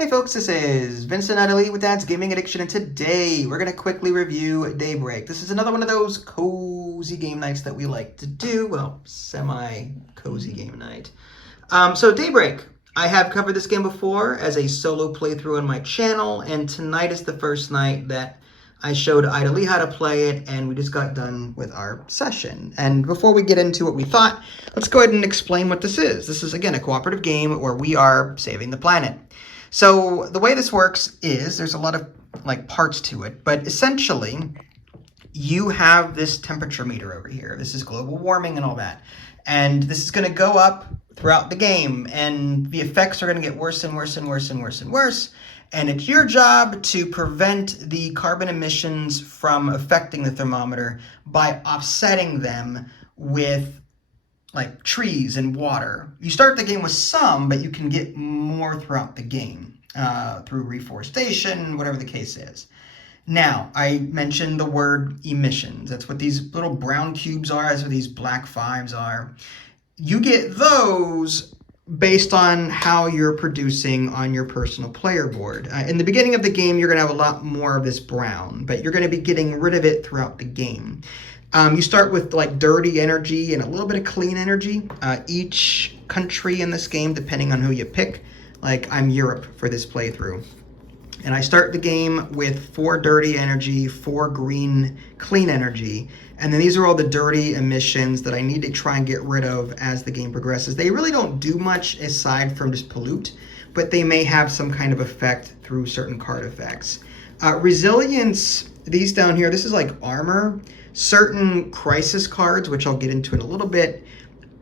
Hey folks, this is Vincent Natalie with Dad's Gaming Addiction, and today we're going to quickly review Daybreak. This is another one of those cozy game nights that we like to do. Well, semi-cozy game night. So Daybreak, I have covered this game before as a solo playthrough on my channel, and tonight is the first night that I showed Ida Lee how to play it, and we just got done with our session. And before we get into what we thought, let's go ahead and explain what this is. This is, again, a cooperative game where we are saving the planet. So the way this works is there's a lot of parts to it, but essentially you have this temperature meter over here. This is global warming and all that. And this is going to go up throughout the game, and the effects are going to get worse and worse and worse and worse and worse. And it's your job to prevent the carbon emissions from affecting the thermometer by offsetting them with trees and water. You start the game with some, but you can get more throughout the game through reforestation, whatever the case is. Now, I mentioned the word emissions. That's what these little brown cubes are. That's what these black fives are. You get those based on how you're producing on your personal player board. In the beginning of the game, you're going to have a lot more of this brown, but you're going to be getting rid of it throughout the game. You start with dirty energy and a little bit of clean energy. Each country in this game, depending on who you pick, I'm Europe for this playthrough. And I start the game with 4 dirty energy, 4 green clean energy. And then these are all the dirty emissions that I need to try and get rid of as the game progresses. They really don't do much aside from just pollute, but they may have some kind of effect through certain card effects. Resilience, these down here, this is like armor. Certain crisis cards, which I'll get into in a little bit,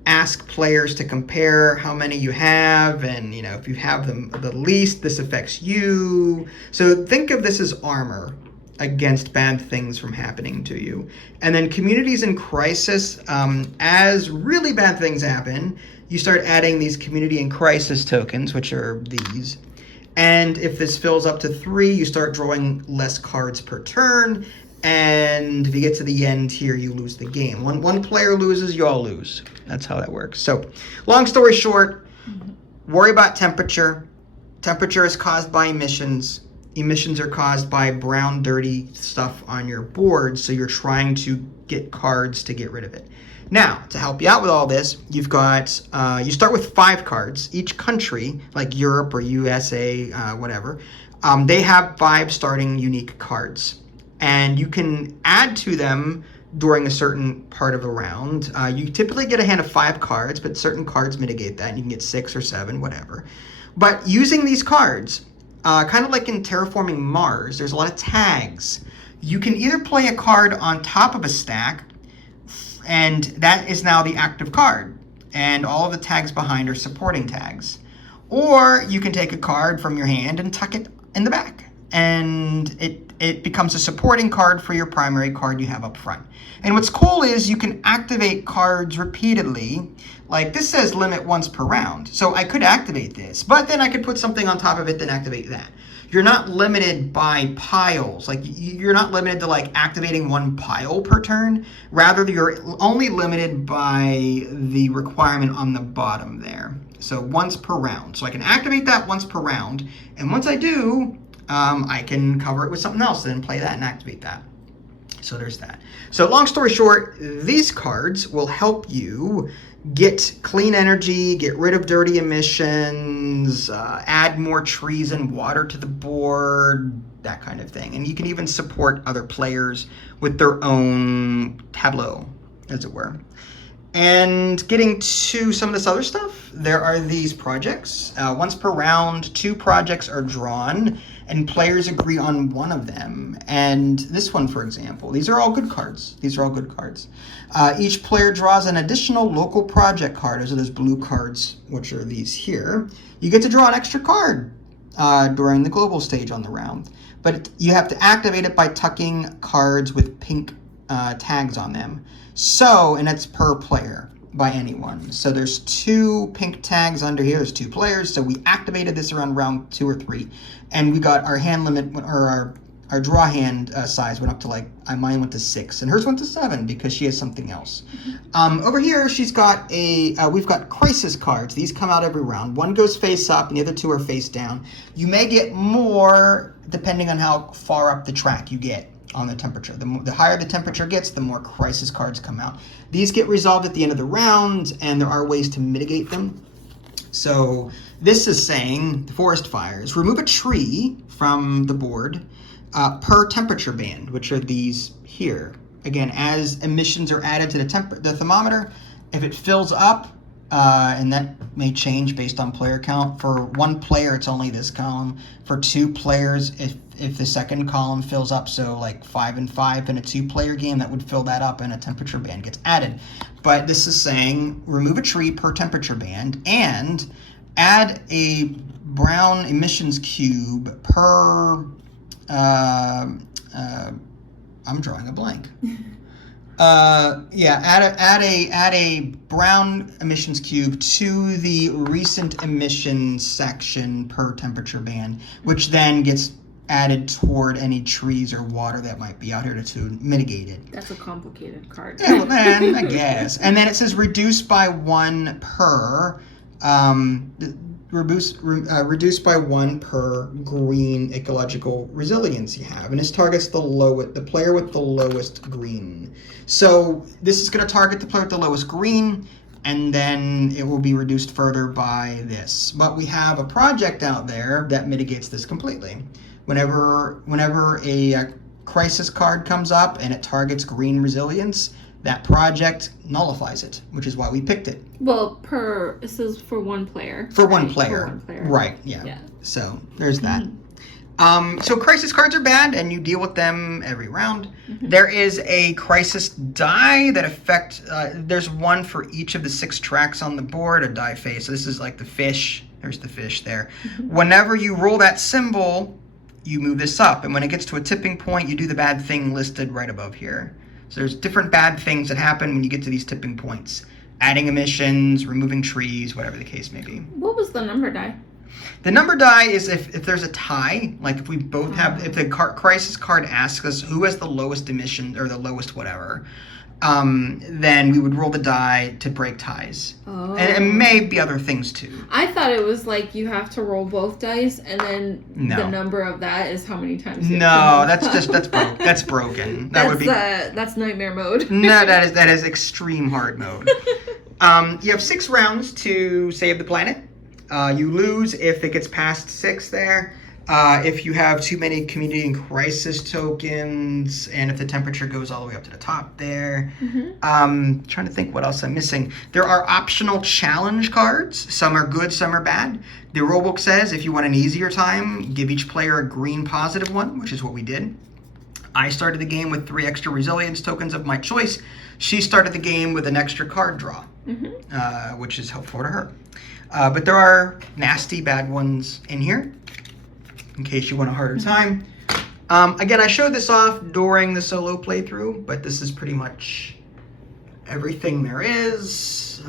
ask players to compare how many you have, and if you have them the least, this affects you. So think of this as armor against bad things from happening to you. And then communities in crisis, as really bad things happen, you start adding these community in crisis tokens, which are these. And if this fills up to 3, you start drawing less cards per turn. And if you get to the end here, you lose the game. When one player loses, you all lose. That's how that works. So, long story short, worry about temperature. Temperature is caused by emissions. Emissions are caused by brown, dirty stuff on your board, so you're trying to get cards to get rid of it. Now, to help you out with all this, you've got, you start with 5 cards. Each country, like Europe or USA, whatever, they have 5 starting unique cards. And you can add to them during a certain part of a round. You typically get a hand of 5 cards, but certain cards mitigate that. You can get 6 or 7, whatever. But using these cards, kind of like in Terraforming Mars, there's a lot of tags. You can either play a card on top of a stack, and that is now the active card. And all of the tags behind are supporting tags. Or you can take a card from your hand and tuck it in the back. And it becomes a supporting card for your primary card you have up front. And what's cool is you can activate cards repeatedly. Like this says limit once per round. So I could activate this, but then I could put something on top of it, then activate that. You're not limited by piles. You're not limited to activating 1 pile per turn. Rather, you're only limited by the requirement on the bottom there. So once per round. So I can activate that once per round. And once I do, I can cover it with something else, then play that and activate that. So there's that. So long story short, these cards will help you get clean energy, get rid of dirty emissions, add more trees and water to the board, that kind of thing. And you can even support other players with their own tableau, as it were. And getting to some of this other stuff, there are these projects. Once per round, 2 projects are drawn, and players agree on one of them. And this one, for example, these are all good cards. These are all good cards. Each player draws an additional local project card. Those are those blue cards, which are these here. You get to draw an extra card during the global stage on the round. But you have to activate it by tucking cards with pink tags on them. So, and it's per player by anyone. So there's 2 pink tags under here. There's 2 players. So we activated this around round 2 or 3. And we got our hand limit, or our draw hand size went up to mine went to 6, and hers went to 7 because she has something else. Over here, she's got we've got crisis cards. These come out every round. One goes face up, and the other 2 are face down. You may get more depending on how far up the track you get on the temperature. The higher the temperature gets, the more crisis cards come out. These get resolved at the end of the round, and there are ways to mitigate them. So this is saying, the forest fires, remove a tree from the board per temperature band, which are these here. Again, as emissions are added to the thermometer, if it fills up, and that may change based on player count. For 1 player, it's only this column. For 2 players, if the second column fills up, so like 5 and 5 in a 2-player game, that would fill that up and a temperature band gets added. But this is saying remove a tree per temperature band and add a brown emissions cube per, I'm drawing a blank. Add a brown emissions cube to the recent emissions section per temperature band, which then gets added toward any trees or water that might be out here to mitigate it. That's a complicated card. Yeah, well, then, I guess. And then it says reduce by 1 per, reduce by 1 per green ecological resilience you have, and this targets the player with the lowest green. So this is going to target the player with the lowest green, and then it will be reduced further by this. But we have a project out there that mitigates this completely. Whenever a crisis card comes up and it targets green resilience, that project nullifies it, which is why we picked it. Well, this is for 1 player. For right? one player. For 1 player. Right, yeah. So there's that. So crisis cards are bad, and you deal with them every round. There is a crisis die that affect, there's 1 for each of the 6 tracks on the board, a die face. So this is like the fish. There's the fish there. Whenever you roll that symbol, you move this up. And when it gets to a tipping point, you do the bad thing listed right above here. So there's different bad things that happen when you get to these tipping points. Adding emissions, removing trees, whatever the case may be. What was the number die? The number die is if there's a tie, like if we both have, if the crisis card asks us who has the lowest emission or the lowest whatever, then we would roll the die to break ties. Oh. And it may be other things too. I thought it was like you have to roll both dice, and then the number of that is how many times. That's broken. That's nightmare mode. No, that is extreme hard mode. You have 6 rounds to save the planet. You lose if it gets past 6 there. If you have too many community and crisis tokens, and if the temperature goes all the way up to the top there. Trying to think what else I'm missing. There are optional challenge cards. Some are good, some are bad. The rulebook says if you want an easier time, give each player a green positive one, which is what we did. I started the game with 3 extra resilience tokens of my choice. She started the game with an extra card draw, which is helpful to her. But there are nasty bad ones in here, in case you want a harder time. Again, I showed this off during the solo playthrough, but this is pretty much everything there is.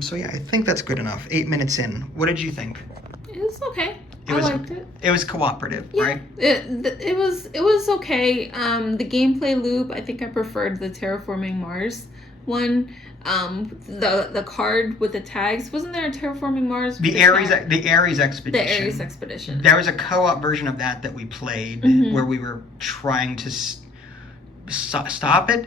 So yeah, I think that's good enough. 8 minutes in. What did you think? It was okay. I liked it. It was cooperative, right? It was okay. The gameplay loop, I think I preferred the Terraforming Mars one. The card with the tags, wasn't there a Terraforming Mars? The Ares expedition. The Ares expedition. There was a co-op version of that we played where we were trying to stop it.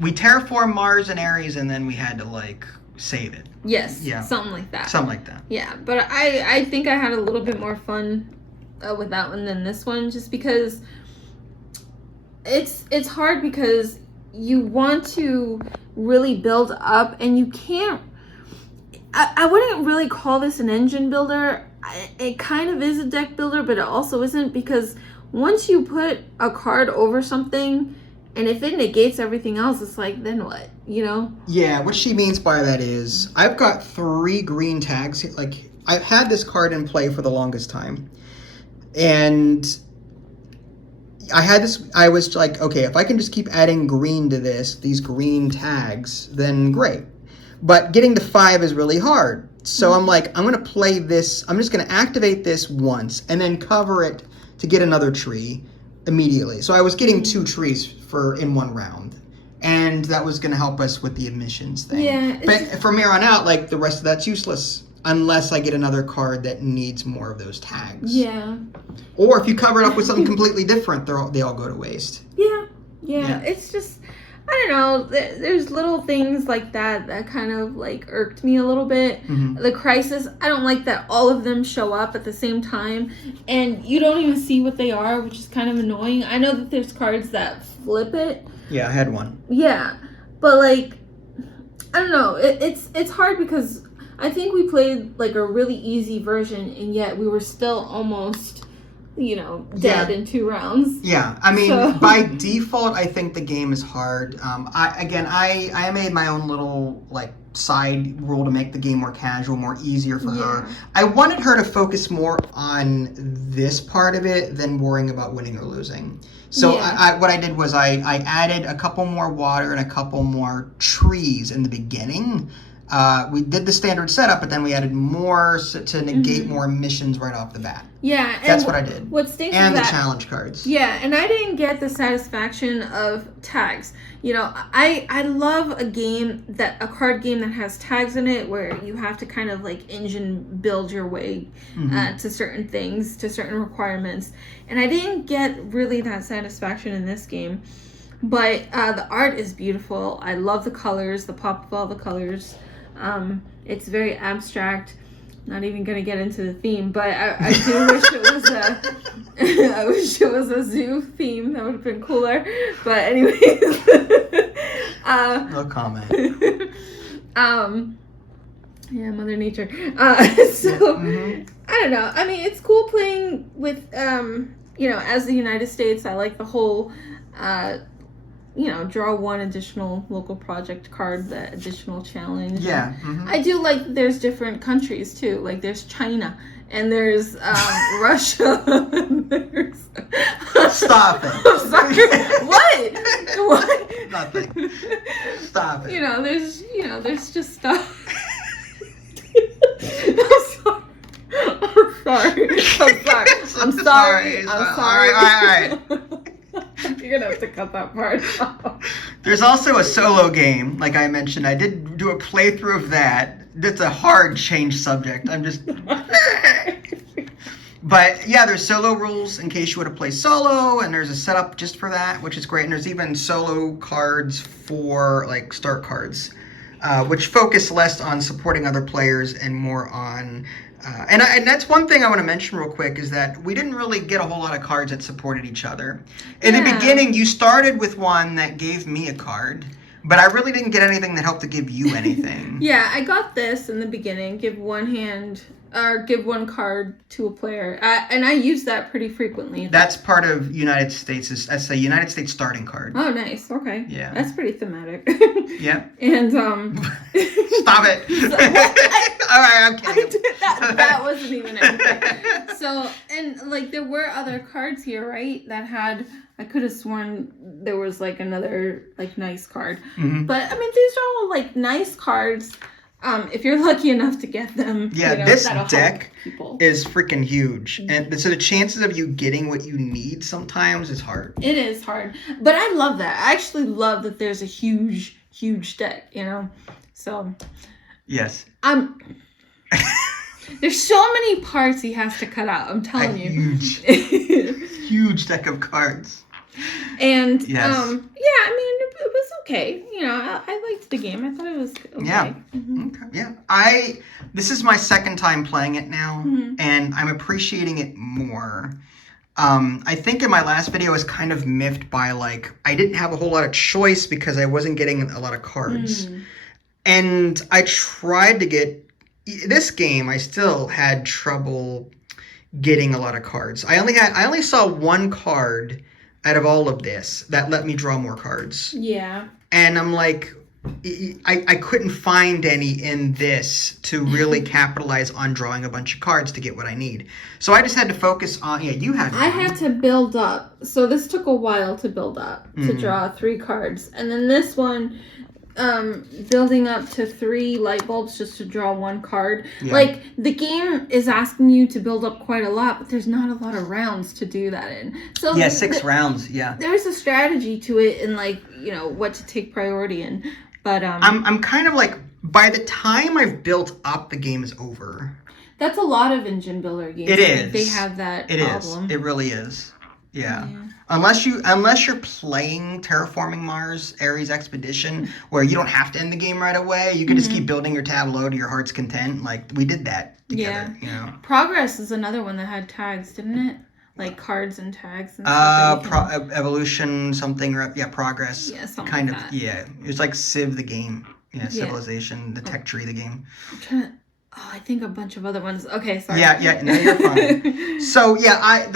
We terraform Mars and Ares, and then we had to save it. Yes. Yeah. Something like that. Something like that. Yeah, but I think I had a little bit more fun with that one than this one, just because it's hard because you want to really build up and you can't. I wouldn't really call this an engine builder. It kind of is a deck builder, but it also isn't, because once you put a card over something and if it negates everything else, it's like, then what, you know? Yeah, what she means by that is I've got 3 green tags. I've had this card in play for the longest time, and I was like, okay, if I can just keep adding green to these green tags, then great. But getting to 5 is really hard. So I'm like, I'm going to play this. I'm just going to activate this once and then cover it to get another tree. immediately. So I was getting 2 trees in one round. And that was going to help us with the emissions thing. Yeah. But from here on out, like, the rest of that's useless. Unless I get another card that needs more of those tags. Yeah. Or if you cover it up with something completely different, they all go to waste. Yeah. It's just, I don't know. There's little things like that kind of like irked me a little bit. Mm-hmm. The crisis, I don't like that all of them show up at the same time, and you don't even see what they are, which is kind of annoying. I know that there's cards that flip it. Yeah, I had one. Yeah, but like, I don't know. It's hard because I think we played like a really easy version, and yet we were still almost, dead in 2 rounds. Yeah, I mean, by default, I think the game is hard. I made my own little like side rule to make the game more casual, more easier for her. I wanted her to focus more on this part of it than worrying about winning or losing. So what I did was I added a couple more water and a couple more trees in the beginning. We did the standard setup, but then we added more to negate more emissions right off the bat. Yeah, and that's what I did. What stinks and is the challenge cards. Yeah, and I didn't get the satisfaction of tags. I love a card game that has tags in it where you have to kind of like engine build your way to certain things, to certain requirements. And I didn't get really that satisfaction in this game. But the art is beautiful. I love the colors, the pop of all the colors. It's very abstract. Not even gonna get into the theme, but I do wish it was I wish it was a zoo theme. That would have been cooler. But anyways, no comment. Yeah, Mother Nature. I don't know. I mean, it's cool playing with as the United States. I like the whole draw one additional local project card, the additional challenge. Yeah. I do like there's different countries too. Like there's China and there's Russia. And there's Stop it. I'm sorry. What? Nothing. Stop it. There's just stuff. I'm sorry. All right. You're gonna have to cut that part off. There's also a solo game, like I mentioned. I did do a playthrough of that. That's a hard change subject. I'm just... But yeah, there's solo rules in case you want to play solo, and there's a setup just for that, which is great. And there's even solo cards for like start cards, which focus less on supporting other players and more on... And that's one thing I want to mention real quick is that we didn't really get a whole lot of cards that supported each other. In the beginning, you started with one that gave me a card, but I really didn't get anything that helped to give you anything. Yeah, I got this in the beginning. Give one card to a player. And I use that pretty frequently. That's part of United States. That's a United States starting card. Oh, nice. Okay. Yeah. That's pretty thematic. Yeah. And, Stop it. All right, I'm kidding. That wasn't even anything. So, and, like, there were other cards here, right? That had... I could have sworn there was, like, another, like, nice card. Mm-hmm. But, I mean, these are all, like, nice cards. If you're lucky enough to get them. Yeah, this deck is freaking huge. And so the chances of you getting what you need sometimes is hard. It is hard. But I love that. I actually love that there's a huge deck, So. Yes. There's so many parts he has to cut out, I'm telling you. Huge deck of cards. And, yes. I mean, it was okay. I liked the game. I thought it was okay. Yeah. Mm-hmm. Okay. Yeah. This is my second time playing it now, and I'm appreciating it more. I think in my last video I was kind of miffed by, like, I didn't have a whole lot of choice because I wasn't getting a lot of cards. And I tried to get... This game, I still had trouble getting a lot of cards. I only saw one card out of all of this that let me draw more cards. Yeah. And I'm like, I couldn't find any in this to really capitalize on drawing a bunch of cards to get what I need. So I just had to focus on, you had one. I had to build up. So this took a while to build up, to draw 3 cards. And then this one, building up to 3 light bulbs just to draw 1 card. Yeah. Like, the game is asking you to build up quite a lot, but there's not a lot of rounds to do that in. So yeah, 6 rounds. Yeah. There's a strategy to it, and like, you know, what to take priority in. But I'm kind of like, by the time I've built up, the game is over. That's a lot of engine builder games. It is. They have that problem. It really is. Yeah. Unless you're playing Terraforming Mars Ares Expedition, where you don't have to end the game right away, you can just keep building your tableau to your heart's content. Like we did that together. You know. Progress is another one that had tags, didn't it? Like cards and tags and stuff. Evolution something or Progress. Yeah, something kind like of. that. Yeah, it was like Civ the game. Yeah, Civilization, the tech tree the game. I'm trying to. Oh, I think a bunch of other ones. Okay, sorry. Yeah, no, you're fine. So yeah,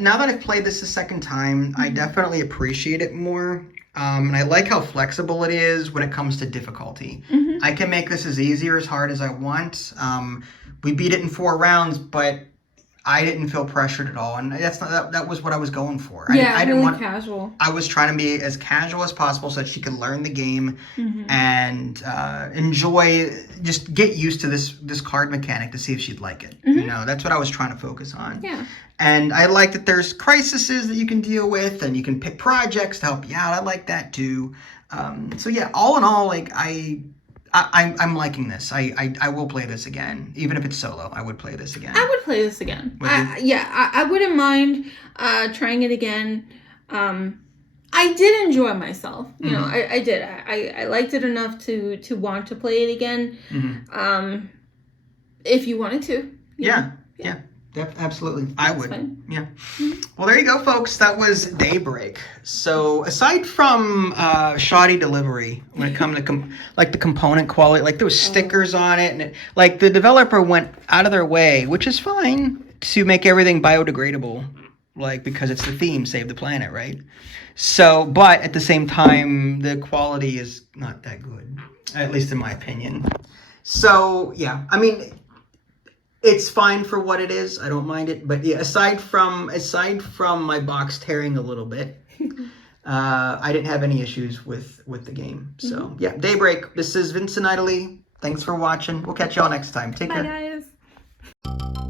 now that I've played this a second time, I definitely appreciate it more. And I like how flexible it is when it comes to difficulty. I can make this as easy or as hard as I want. We beat it in 4 rounds, but I didn't feel pressured at all, and that was what I was going for. I didn't want casual. I was trying to be as casual as possible so that she could learn the game and enjoy, just get used to this card mechanic to see if she'd like it. You know, that's what I was trying to focus on. Yeah. And I like that there's crises that you can deal with, and you can pick projects to help you out. I like that too. So yeah, all in all, like I'm liking this. I will play this again, even if it's solo. I would play this again. I would play this again. I wouldn't mind trying it again. I did enjoy myself. You know, I did. I liked it enough to want to play it again. If you wanted to. Yeah. Absolutely. I would. Fine. Yeah. Well, there you go, folks. That was Daybreak. So aside from shoddy delivery, when it comes to like the component quality, like there was stickers on it, and like the developer went out of their way, which is fine, to make everything biodegradable, like because it's the theme, save the planet, right? So, but at the same time, the quality is not that good, at least in my opinion. So yeah, I mean, it's fine for what it is. I don't mind it. But yeah, aside from my box tearing a little bit, I didn't have any issues with the game. So yeah, Daybreak. This is Vincent Idley. Thanks for watching. We'll catch y'all next time. Take care. Bye, guys.